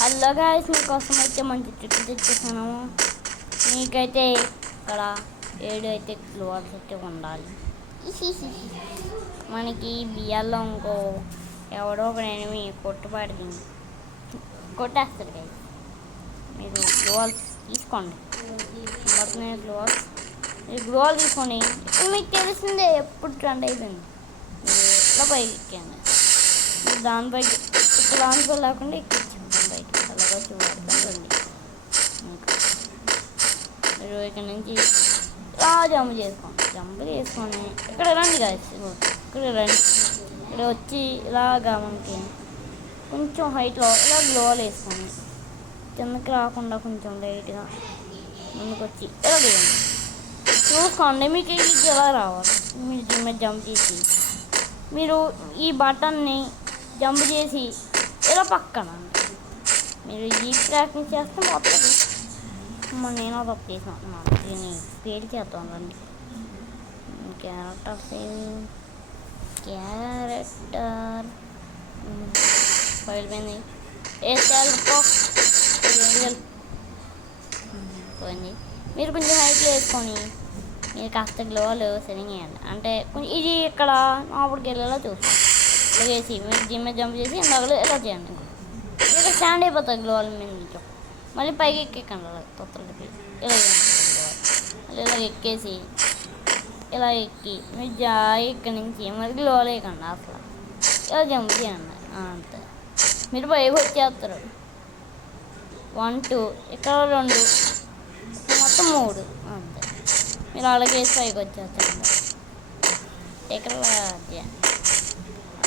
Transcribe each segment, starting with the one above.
Hello guys, మీకోసం అయితే మంచి ట్రిక్ తెచ్చేసాను. మీకైతే ఇక్కడ 7 అయితే గ్లోవర్స్ అయితే ఉండాలి. మనకి బియ్యాల్లో ఇంకో ఎవడో ఒక ఎనిమి కొట్టేస్తాడు గాయ్స్. మీరు గ్లోవర్స్ తీసుకోండి. మొత్తం గ్లోవర్స్ తీసుకోండి. మీకు తెలిసిందే, ఎప్పుడు ట్రెండ్ అయిపోయింది. మీరు ఇట్లా పైకి ఎక్కండి. దానిపై లేకుండా బయట అలాగా చూడండి. ఇంకా మీరు ఇక్కడ నుంచి జంప్ చేసుకొని ఇక్కడ రండి గాయస్. ఇక్కడ రండి. ఇక్కడ వచ్చి ఇలాగా మనకి కొంచెం హైట్లో ఇలా గ్లోవల్ వేసుకొని కిందకి రాకుండా కొంచెం లైట్గా ముందుకు వచ్చి ఇలా వేయండి. చూసుకోండి, మీకు ఇలా రావాలి. మీరు దీని మీద జంప్ చేసి మీరు ఈ బటన్ని జంప్ చేసి ఇలా పక్కన మీరు ఈ ప్రాక్టీస్ చేస్తే మొత్తం నేను తప్పు చేసినాను. దీన్ని పేరు చేద్దాం రండి. క్యారెక్టర్ ఫైల్ పోయింది. పోయింది. మీరు కొంచెం హైట్లో వేసుకొని మీరు కాస్త గ్లోవలు సెట్టింగ్ చేయండి. అంటే కొంచెం ఇది ఇక్కడ లోపలికి వెళ్ళేలా చూస్తాం. ఇలా చేసి మీరు జిమ్ జంప్ చేసి ఇందాకలు ఇలా చేయండి. ఇక్కడ స్టాండ్ అయిపోతుంది గ్లోవల్ మీద నుంచి. మళ్ళీ పైకి ఎక్కండి. తొత్తలకి ఇలా మళ్ళీ ఇలా ఎక్కేసి ఇలా ఎక్కి మీరు ఇక్కడి నుంచి మరి గ్లోవల్ వేయకండి. అసలు ఇలా జంప్ చేయండి. అంతే, మీరు పైకి వచ్చేస్తారు. 1 2 ఇక్కడ 2 మొత్తం 3 అంతే. మీరు అలాగే పైకి వచ్చేస్తారు. ఇక్కడ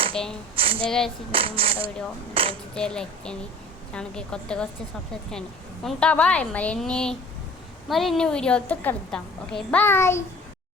ఓకే, ఇంతగా మాట వీడియో మీకు నచ్చితే లైక్ చేయండి. ఛానల్కి కొత్తగా వస్తే సబ్స్క్రైబ్ చేయండి. ఉంటా బాయ్. మరిన్ని వీడియోలతో కలుద్దాం. Okay bye.